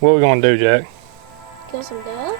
What are we gonna do, Jack? Kill some doves?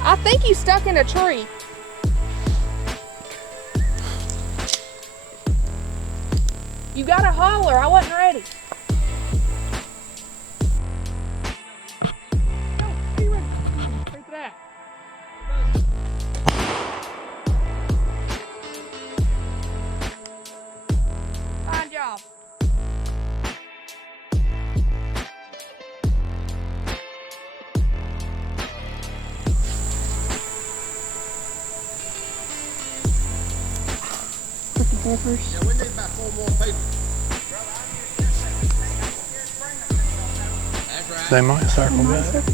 I think he's stuck in a tree. You got a holler, I wasn't ready. No, are you ready? Take that. Fine job. Peppers. Yeah, we need about 4 more people. That's right. They might circle back.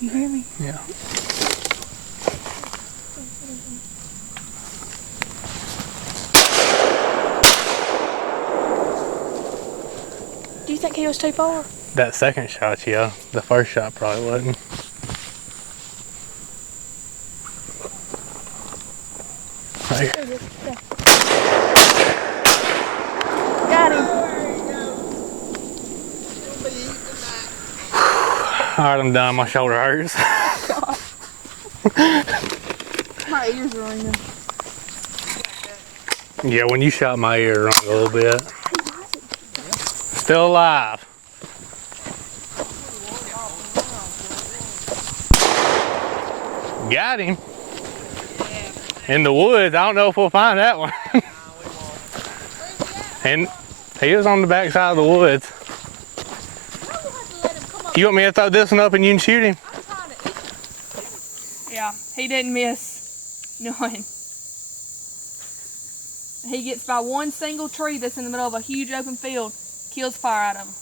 You hear me? Yeah. Do you think he was too far? That second shot, yeah. The first shot probably wasn't. Right here. Got him. Alright, I'm done. My shoulder hurts. My ears are ringing. Yeah, when you shot my ear rung a little bit. Still alive. Got him. In the woods. I don't know if we'll find that one. And he was on the back side of the woods. You want me to throw this one up and you can shoot him? Yeah, he didn't miss none. He gets by one single tree that's in the middle of a huge open field, kills fire out of him.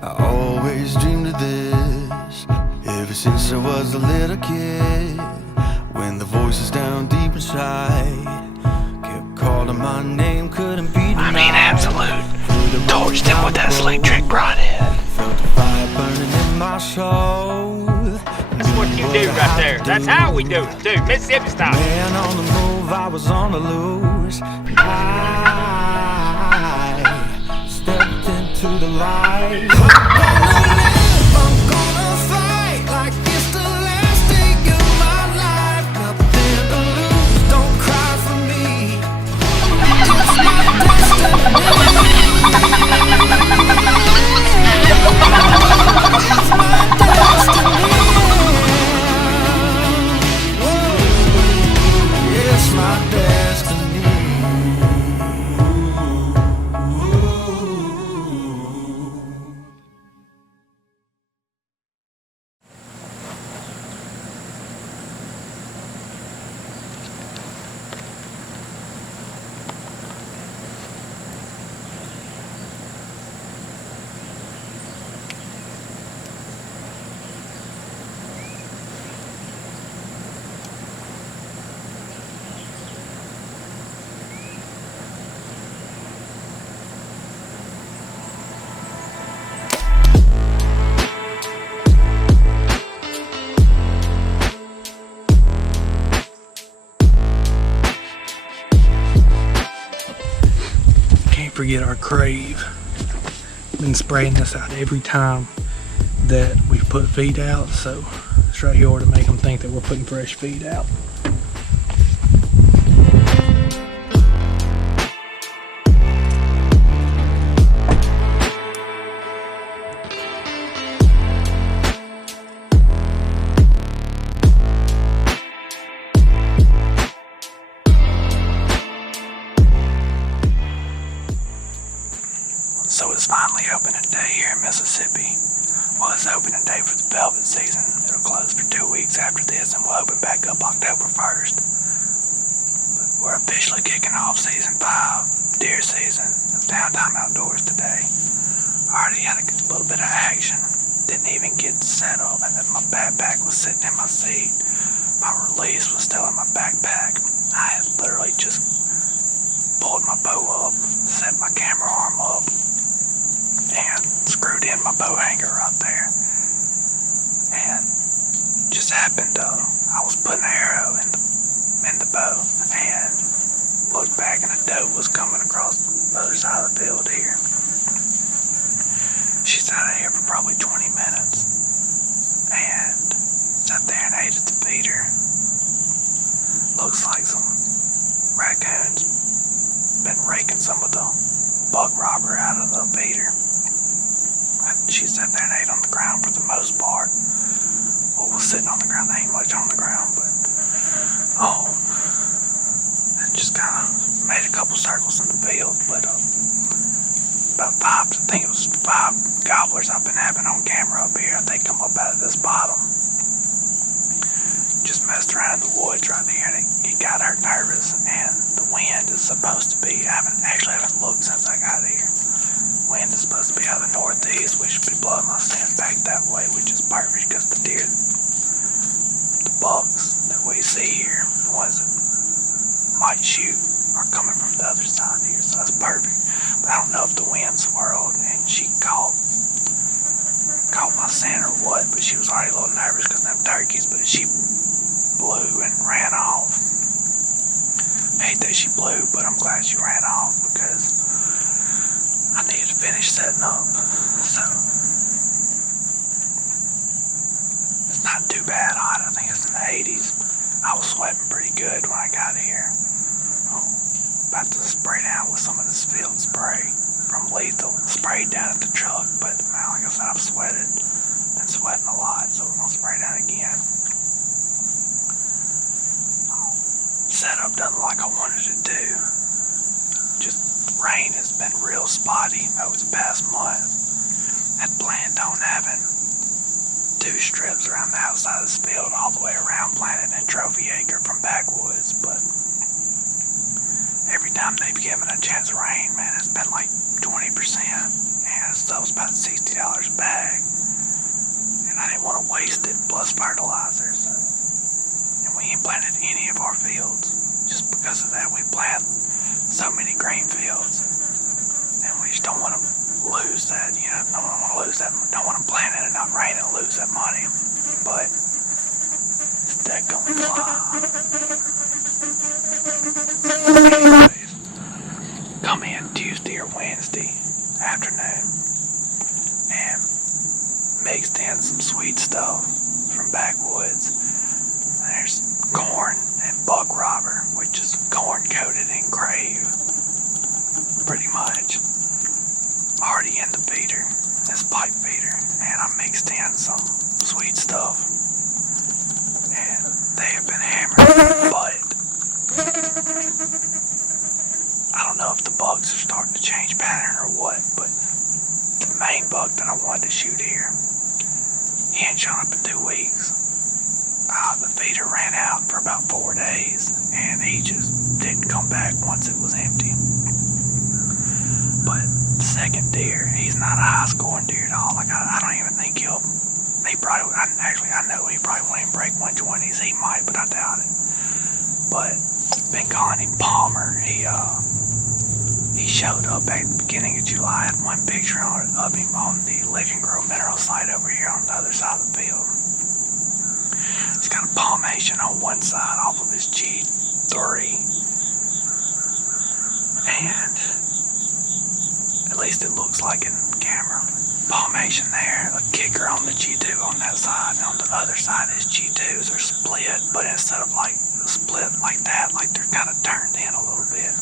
I always dreamed of this ever since I was a little kid. When the voices down deep inside kept calling my name, couldn't be denied. I mean, absolute. Torched him with that slick trick broadhead. Felt the fire burning in my soul. That's what you do right there. That's how we do it, too. Mississippi style. Man on the move, I was on the loose. I stepped into the light. I'm gonna live, I'm gonna fight like it's the last day of my life. Nothing to lose, don't cry for me. It's my destiny. It's my destiny. It's my destiny. Forget our crave. Been spraying this out every time that we've put feed out, so it's right here to make them think that we're putting fresh feed out. it's finally opening day here in Mississippi. Well, it's opening day for the velvet season. It'll close for 2 weeks after this, and we'll open back up October 1st. But we're officially kicking off season 5, deer season of Downtime Outdoors today. I already had a little bit of action. Didn't even get set up, and then my backpack was sitting in my seat. My release was still in my backpack. I had literally just pulled my bow up, set my camera arm up, and screwed in my bow hanger right there. And just happened, I was putting an arrow in the bow and looked back, and a doe was coming across the other side of the field here. She sat out here for probably 20 minutes and sat there and ate at the feeder. Looks like some raccoons been raking some of the buck robber out of the feeder. And she sat there and ate on the ground for the most part. Well, was sitting on the ground. There ain't much on the ground, but and just kind of made a couple circles in the field. But about 5, I think it was 5 gobblers I've been having on camera up here. They come up out of this bottom. Just messed around in the woods right here, and it got her nervous. And the wind is supposed to be, I haven't looked since I got here. Wind is supposed to be out of the northeast, which should be blowing my scent back that way, which is perfect because the deer, the bucks that we see here, the ones that might shoot, are coming from the other side here, so that's perfect. But I don't know if the wind swirled and she caught my scent or what, but she was already a little nervous because of them turkeys, but she blew and ran off. I hate that she blew, but I'm glad she ran off because I needed to finish setting up. So it's not too bad hot. I think it's in the 80s. I was sweating pretty good when I got here. About to spray down with some of this field spray from Lethal. Sprayed down at the truck, but man, like I said, I've sweated. Been sweating a lot, so we're gonna spray down again. Setup done like I wanted it to. Just rain has been real spotty over the past month. Had planned on having 2 strips around the outside of this field all the way around, planted in Trophy Acre from Backwoods, but every time they've given a chance of rain, man, it's been like 20%, and stuff's about $60 a bag, and I didn't want to waste it, plus fertilizer, so. And we ain't planted any of our fields. Just because of that, we plant so many green fields, and we just don't want to lose that, don't want to lose that, don't want to plant it and not rain and lose that money, but it's dead gonna fly. Anyways, come in Tuesday or Wednesday afternoon and mixed in some sweet stuff from Backwoods. There's corn and buck robber, which is corn coated in crave, pretty much. Already in the feeder, this pipe feeder, and I mixed in some sweet stuff, and they have been hammered, but I don't know if the bucks are starting to change pattern or what, but the main buck that I wanted to shoot here, he ain't shown up in 2 weeks. The feeder ran out for about 4 days, and he just didn't come back once it was empty. But the second deer, he's not a high scoring deer at all. Like I don't even think I know he probably won't even break 120s. He might, but I doubt it. But been calling him Palmer. He showed up at the beginning of July. I had one picture of him on the Lick and Grow mineral site over here on the other side of the field. He's got a palmation on one side off of his G3. And at least it looks like in camera. Palmation there, a kicker on the G2 on that side. And on the other side, his G2s are split, but instead of like split like that, like they're kind of turned in a little bit.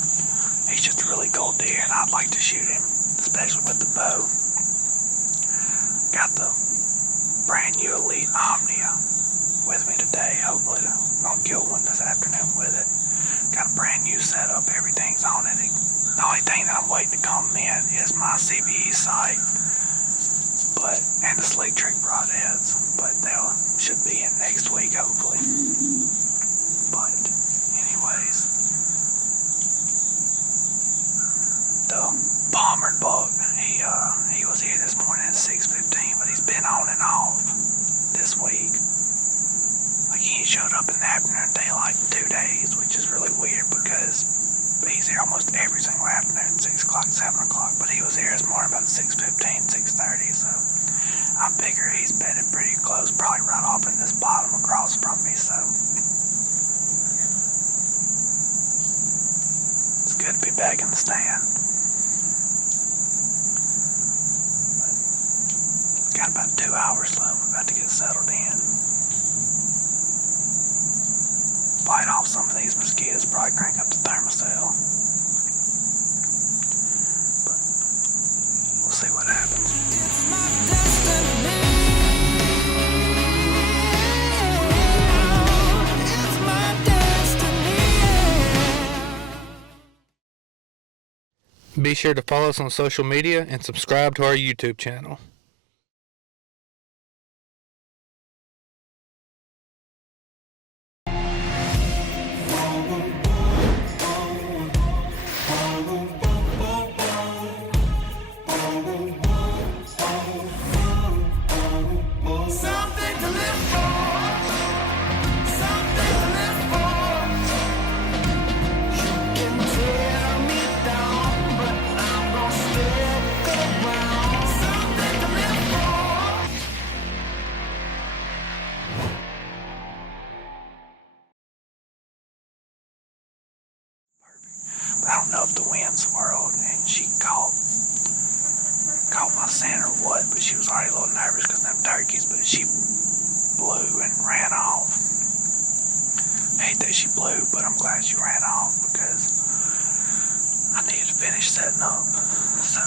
He's just a really cool deer, and I'd like to shoot him, especially with the bow. Got the brand new Elite Omnia with me today. Hopefully I'm gonna kill one this afternoon with it. Got a brand new setup, everything's on it The only thing that I'm waiting to come in is my CBE site, and the Sleek Trick Broadheads, but they should be in next week, hopefully. But anyways, the Palmer buck, he was here this morning at 6:15, but he's been on and off this week. Like, he ain't showed up in the afternoon daylight in 2 days, which is really weird because he's here almost every single afternoon, 6 o'clock, 7 o'clock, but he was here this morning about 6:15, 6:30, so I figure he's bedded pretty close, probably right off in this bottom across from me, so it's good to be back in the stand. But got about 2 hours left. We're about to get settled in. Fight off some of these mosquitoes, probably crank up the thermocell. But we'll see what happens. It's my destiny. It's my destiny. Be sure to follow us on social media and subscribe to our YouTube channel. Something to live for. Something to live for. You can tear me down, but I'm gonna stick around. Something to live for. But I don't know if the wind swirled and she caught my scent or what, but she was already a little nervous because of them turkeys, but she blew and ran off. I hate that she blew, but I'm glad she ran off because I needed to finish setting up. So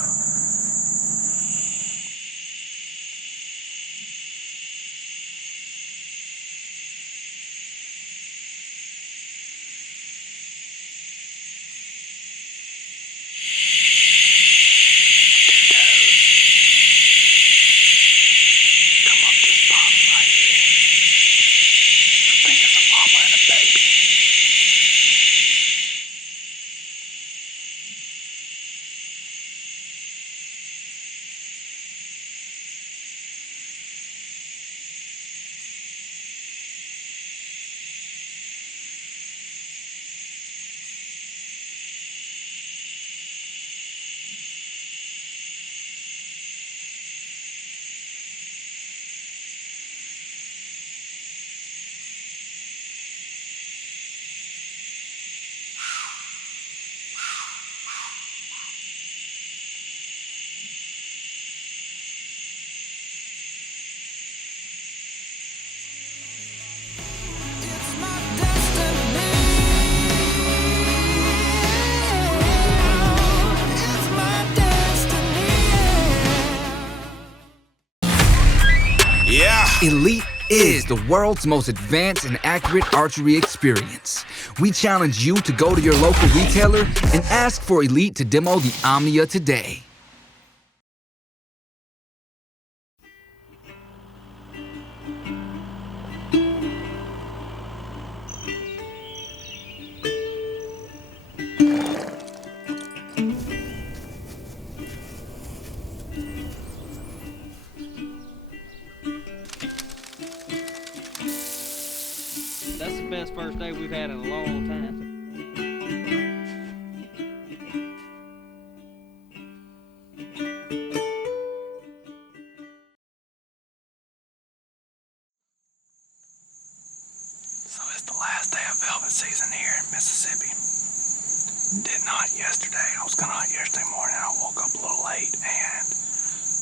It's my destiny. It's my destiny. Yeah. Elite is the world's most advanced and accurate archery experience. We challenge you to go to your local retailer and ask for Elite to demo the Omnia today. That's the best first day we've had in a long time. So it's the last day of velvet season here in Mississippi. Did not yesterday. I was gonna hunt yesterday morning. I woke up a little late and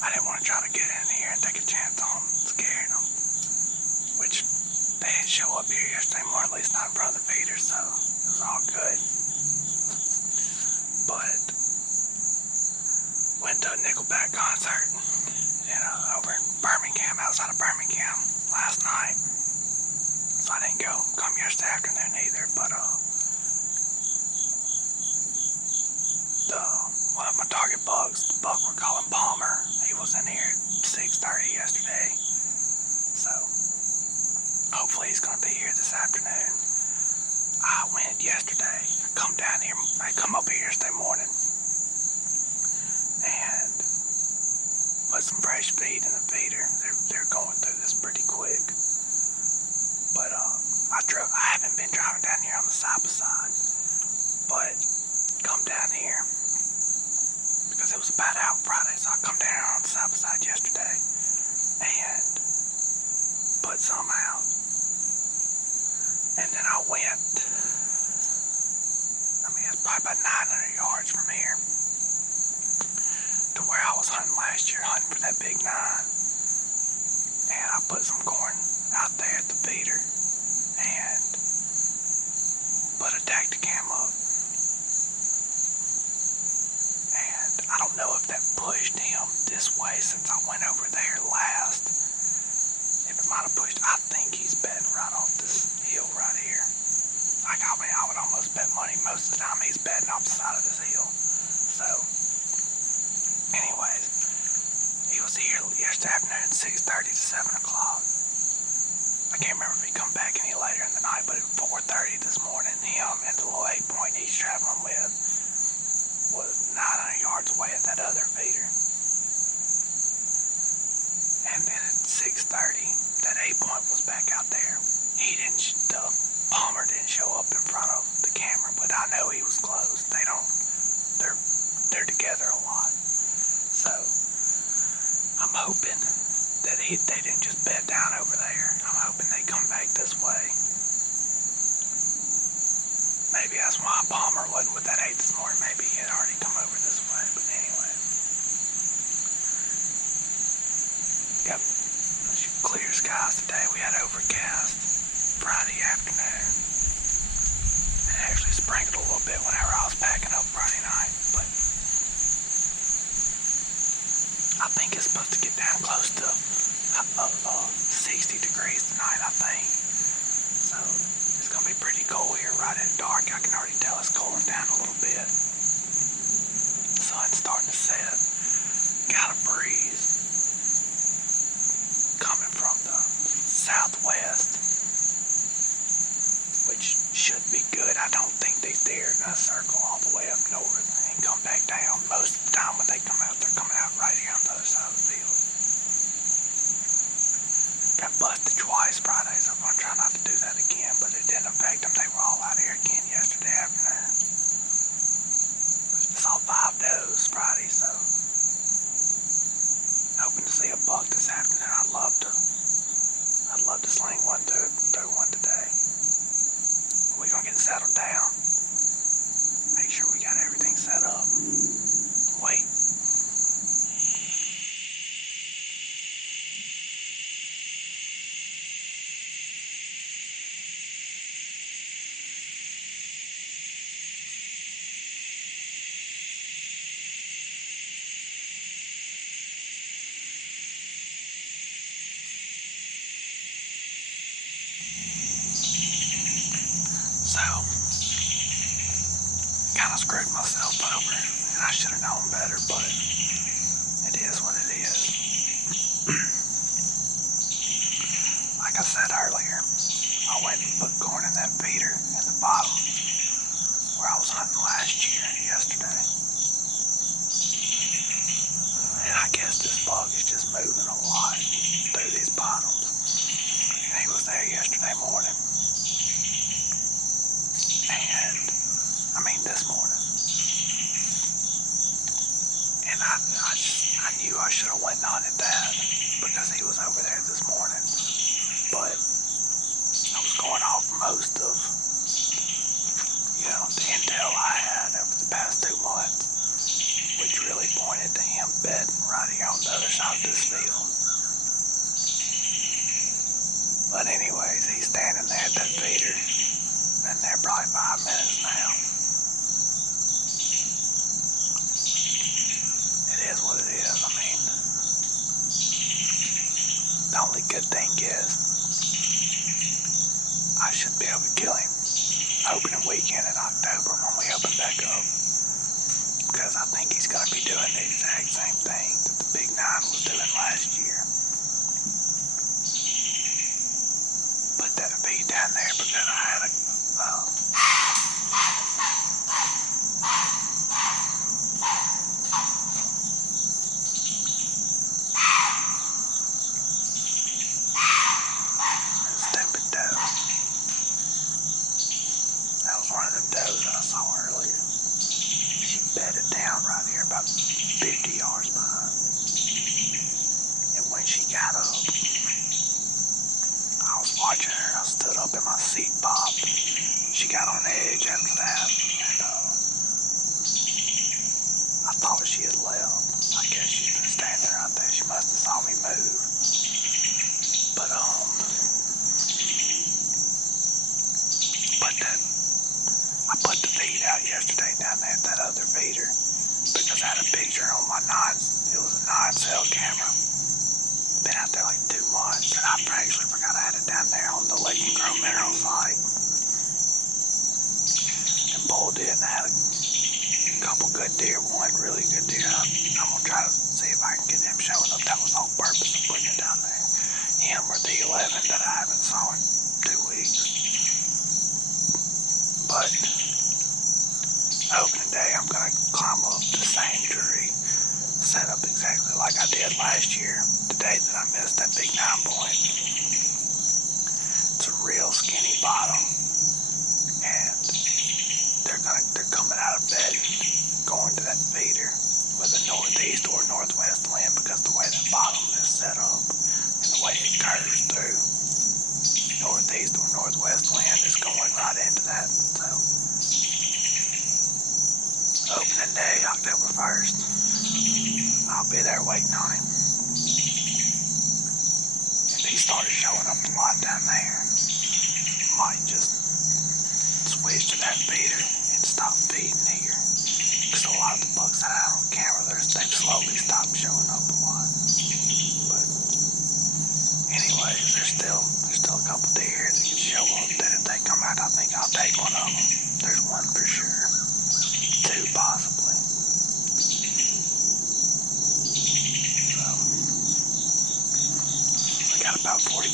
I didn't want to try to get in here and take a chance on scaring them. Which they didn't show up here yesterday morning, at least not in front of the feeder, so it was all good. But went to a Nickelback concert over in Birmingham, outside of Birmingham, last night. So I didn't come yesterday afternoon either, but the one of my target bucks, the buck we're calling Palmer, he was in here at 6:30 yesterday. So hopefully he's gonna be here this afternoon. I went yesterday. I come up here yesterday morning and put some fresh feed in the feeder. They're going through this pretty quick. But I haven't been driving down here on the side by side. But come down here because it was about out Friday, so I come down here on the side by side yesterday and put some out. And then I went, it's probably about 900 yards from here to where I was hunting last year, hunting for that big 9. And I put some corn out there at the feeder and put a Tacticam up. And I don't know if that pushed him this way since I went over there last. If it might have pushed, I think he's bedding right off this hill right here. I would almost bet money most of the time he's bedding off the side of this hill. So, anyways, he was here yesterday afternoon, 6:30 to 7 o'clock. I can't remember if he come back any later in the night, but at 4:30 this morning, him and the little 8-point he's traveling with was 900 yards away at that other feeder. And then at 6:30, that 8-point was back out there. The Palmer didn't show up in front of the camera, but I know he was close. They're together a lot. So I'm hoping that they didn't just bed down over there. I'm hoping they come back this way. Maybe that's why Palmer wasn't with that 8 this morning. Maybe he had already come over this way. But anyway, got clear skies today. We had overcast Friday afternoon. It actually sprinkled a little bit whenever I was packing up Friday night, but I think it's supposed to get down close to 60 degrees tonight, I think. So it's going to be pretty cold here right at dark. I can already tell it's cooling down a little bit. The sun's starting to set. Got a breeze coming from the southwest, which should be good. I don't think these deer are going to circle all the way up north and come back down. Most of the time when they come out, they're coming out right here on the other side of the field. Got busted twice Friday, so I'm going to try not to do that again, but it didn't affect them. They were all out here again yesterday afternoon. I saw 5 does Friday, so hoping to see a buck this afternoon. I'd love to sling one through one today. We're gonna get settled down. Make sure we got everything set up. Wait. So, kind of screwed myself over, and I should have known better, but it is what it is. Like I said earlier, I went and put corn in that feeder in the bottom where I was hunting last year yesterday. And I guess this bug is just moving a lot through these bottoms. And he was there yesterday morning. This morning. And I knew I should have went and hunted that because he was over there this morning. But I was going off most of, the intel I had over the past 2 months, which really pointed to him bedding right here on the other side of this field. But anyways, he's standing there at that feeder. Been there probably 5 minutes now. Is what it is. The only good thing is I should be able to kill him opening weekend in October when we open back up. because I think he's going to be doing the exact same thing that the Big 9 was doing last year. Put that feed down there because I had a stupid doe. That was one of them does that I saw earlier. She bedded down right here about 50 yards behind. And when she got up, I was watching her. I stood up and my seat popped. She got on edge after that. And I thought she had left. I guess she's been standing right there. She must have saw me move. But I put the feed out yesterday down there at that other feeder because I had a picture on my it was a 9-cell camera. Been out there like 2 months and I actually forgot I had it down there on the Lake and Grow Mineral site. And pulled it and I had a couple good deer, one really good deer. I'm gonna try to see if I can get him showing up. That was the whole purpose of putting it down there. Him or the 11 that I haven't saw in 2 weeks. But opening day, I'm gonna climb up the same tree, set up exactly like I did last year, the day that I missed that big 9 point. It's a real skinny bottom, and they're coming out of bed, going to that feeder with a northeast or northwest wind because the way that bottom is set up and the way it curves through. Northeast or northwest wind is going right into that. So, opening day, October 1st. I'll be there waiting on him. If he started showing up a lot down there, I might just switch to that feeder and stop feeding here. Because a lot of the bucks that I had on camera, they've slowly stopped showing up a lot. But anyways, there's still a couple deer that can show up that if they come out, I think I'll take one of them. There's one for sure. 2 possibly. So, I got about 45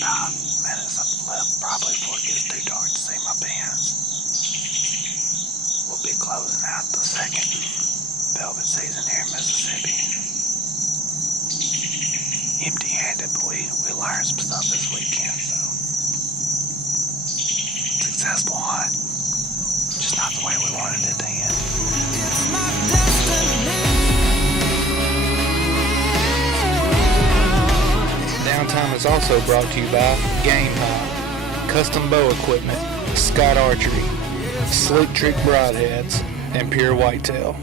minutes left probably before it gets too dark to see my pins. We'll be closing out the second velvet season here in Mississippi. Empty-handed, but we learned some stuff this weekend, so. Successful hunt. Just not the way we wanted it to end. It's my destiny. Downtime is also brought to you by Gamehide, custom bow equipment, Scott Archery, Slick Trick Broadheads, and Pure Whitetail.